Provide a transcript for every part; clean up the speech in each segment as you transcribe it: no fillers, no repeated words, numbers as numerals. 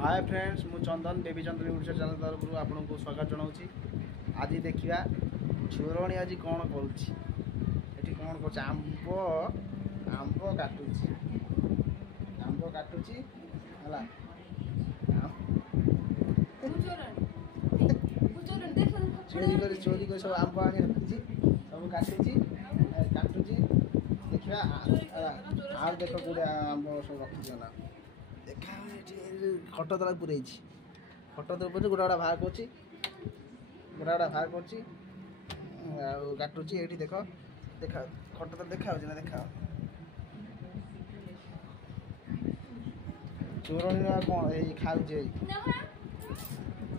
Hi friends मु चंदन baby चंदन YouTube channel तरफ आपको स्वागत जनाऊँगी। आज देखा झुरणी आज कौन करुँची कौन कर आंब काटुची है चोरी कर सब आंब आनी रखी सब काटुची देखा आर देख कौटे आंब सब रखी ना देखा खट तला पुरई खट तला पुरे गोटा गोटा बाहर कर गोटा गोटा बाहर कर काटुची ये देख देखा खट तला देखा ना देखा चोरणी कौन ये खाऊ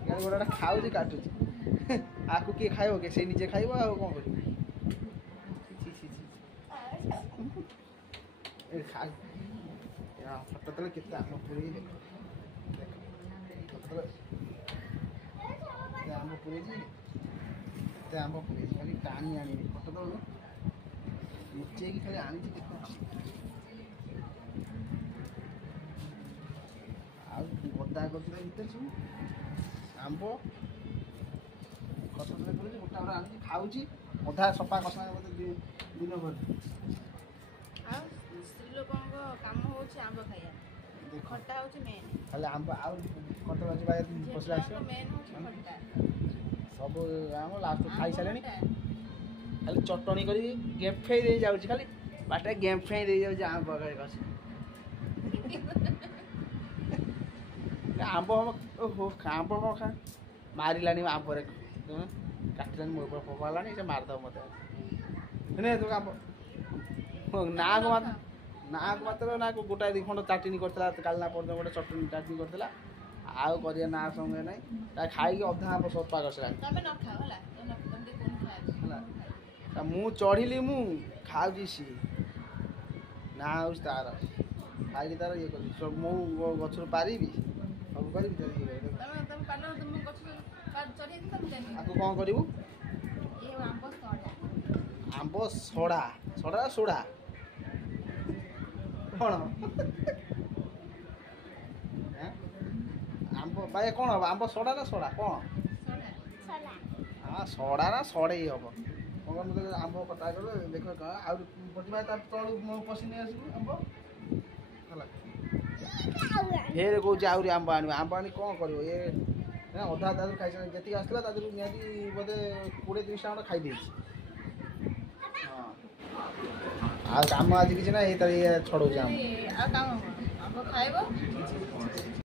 गोटा गोटा खाऊ काटुची आपको किए खाइब के से निजे खाइब आ कौन कर खट तले केते आम पुरई आम पुरई आम पुरई खाली टाणी आनी खट तल लुचे खाली आनी देख गदा कर आंब खट तले कर गोटा गोटा आनी खाऊँ अधा सफा कसा दिन भर स्त्री लोक काम हो आंब खाइया खट्टा हो मेन खाली आंब आउ खट पसला मेन हो खट्टा सब आम लास्ट खाई सारे खाली चटनी कर गेफे दे जाऊँ खाली बाटे गेफे दे जाऊँ आम बगैर आंब ओहो आंब खा मारिलानी आम पर काटिलानी मो फोपाला से मारद मत तो आंब ना को मात्र ना को गोटाए दी खंड चाटनी करता कालना पर गोटे चटनी चाटनी करता आउ कर ना संगे ना खाई अधा आंब सफा कर मु चढ़ी मु खाऊँ सी ना हूँ तार खाई तार ये कर मु गचर पारि सब कर कौन करूँ आंब सड़ा सड़ा सोड़ा कौन आंब भाई कौन हम आंब सड़ा ना सड़ा कौन हाँ सड़ा ना सड़े हम कौन मतलब आंब कटा कर देख प्रतिभा तलू मो पशि नहीं आसू आंब है कौच आहरी आंब आनी आंब आनी कौन कर अधा दादर खाई जी आसला निहती बोधे 20-30 टा खाई हाँ काम आज किसी ना ये छड़ो आम खाइब